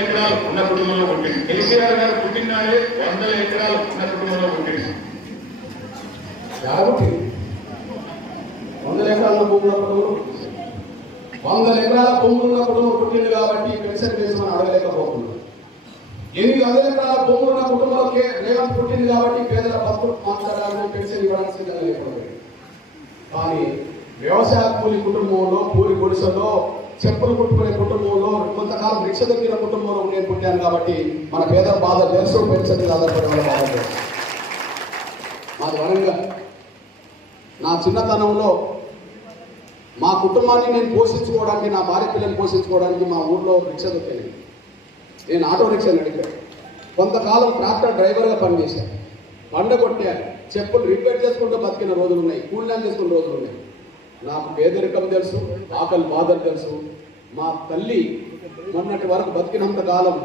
ఎకరాలు ఉన్న కుటుంబంలో పుట్టింది. కేసీఆర్ గారు పుట్టినాడే 100 ఎకరాలు ఉన్న కుటుంబంలో పుట్టింది. కాబట్టి 100 ఎకరాల భూముల కుటుంబం 100 ఎకరాల భూములు ఉన్న కుటుంబం పుట్టింది కాబట్టి పెన్షన్ వేసి మనం అడగలేకపోతున్నాం. 800 ఎకరాల భూములు ఉన్న కుటుంబంలో రేవంత్ పుట్టింది కాబట్టి పేదల బతుకు మాట్లాడాలని పెన్షన్ ఇవ్వడానికి సిద్ధంగా లేకపోయింది. కానీ వ్యవసాయ కూలి కుటుంబంలో కూలి గుడిసెలో చెప్పులు కుట్టుకునే కుటుంబంలో కొంతకాలం రిక్ష దగ్గర కుటుంబంలో నేను పుట్టాను కాబట్టి మన పేద బాధ తెలుసు పెన్షన్ మీద ఆధారపడే వాళ్ళ బాధ. మాది వరంగల్. నా చిన్నతనంలో మా కుటుంబాన్ని నేను పోషించుకోవడానికి నా భార్య పిల్లల్ని పోషించుకోవడానికి మా ఊర్లో రిక్ష దొరికింది. నేను ఆటో రిక్షా నడిపాను. కొంతకాలం ట్రాక్టర్ డ్రైవర్గా పనిచేశాను. పండ కొట్టాను. చెప్పులు రిపేర్ చేసుకుంటూ బతికిన రోజులు ఉన్నాయి. కూలినాలు చేసుకున్న రోజులు ఉన్నాయి. నాకు పేదరికం తెలుసు, ఆకలి బాధలు తెలుసు. మా తల్లి మొన్నటి వరకు బతికినంత కాలం